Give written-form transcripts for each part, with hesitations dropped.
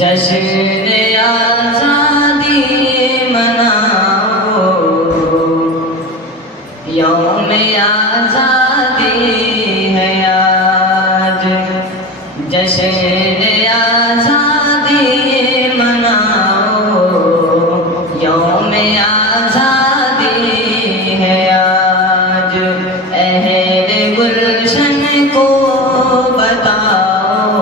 जश्न आज़ादी मनाओ, यौम आज़ादी है आज। जश्न आज़ादी मनाओ, यौम आज़ादी है आज। अहले गुलशन को बताओ,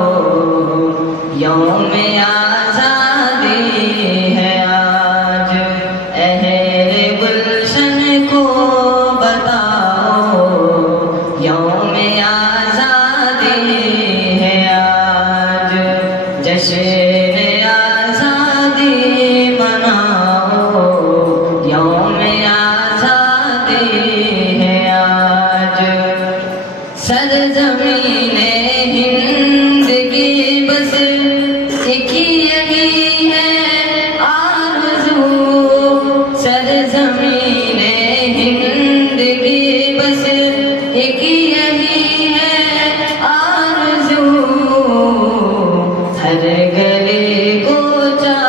यौम आज़ादी है आज। अहले गुलशन को बताओ, यौम आज़ादी है आज। जश्न आज़ादी मनाओ, यौम आज़ादी है आज। सरज़मीने हिंद की बस एक यही है आरज़ू। सरज़मीने हिंद की बस एक यही है आरज़ू। हर गली कोचा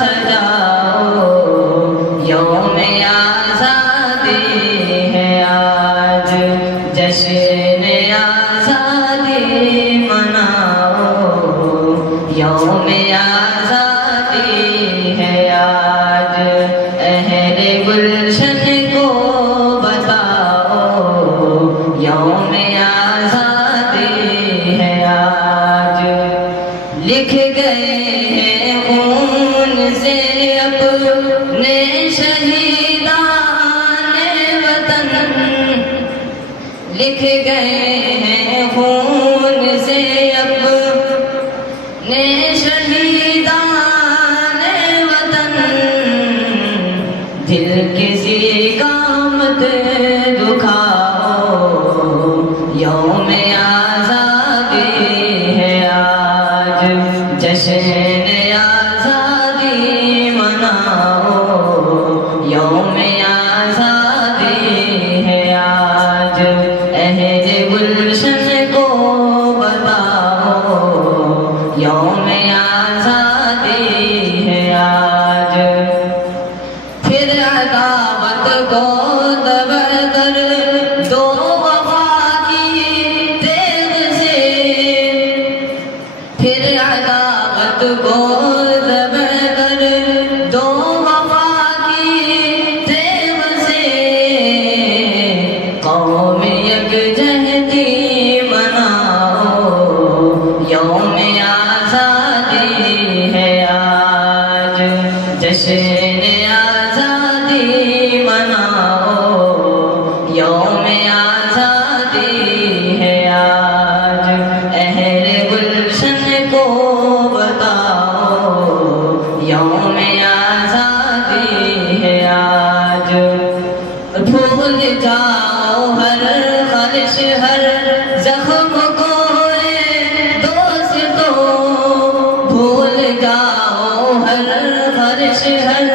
सजाओ, यौम आज़ादी है आज। जश्न आज़ादी मनाओ, यौम आज़ादी है आज। अहले गुलशन को बताओ, यौम आज़ादी है आज। लिख गए हैं खून से अपने शहीदाने वतन। लिख गए हैं खून से अपने शहीदाने वतन। दिल किसी का मत दुखाओ, यौम आज़ादी है आज। जश्न आज़ादी मनाओ, यौम आज़ादी है आज। अहले गुलशन को बताओ, यौम आज़ादी है आज। फिर अदावत को दबा कर दो वफा की तेग से। फिर अदावत को दबा कर दो वफा की तेग से। कौम यकजहती मनाओ, यौम आज़ादी है आज। जश्न आज़ादी मनाओ, यौम आज़ादी है आज। अहले गुलशन को बताओ, यौम आज़ादी है आज। भूल जाओ हर ख्वाहिश हर ज़ख्म को दोस्तों। भूल जाओ हर ख्वाहिश हर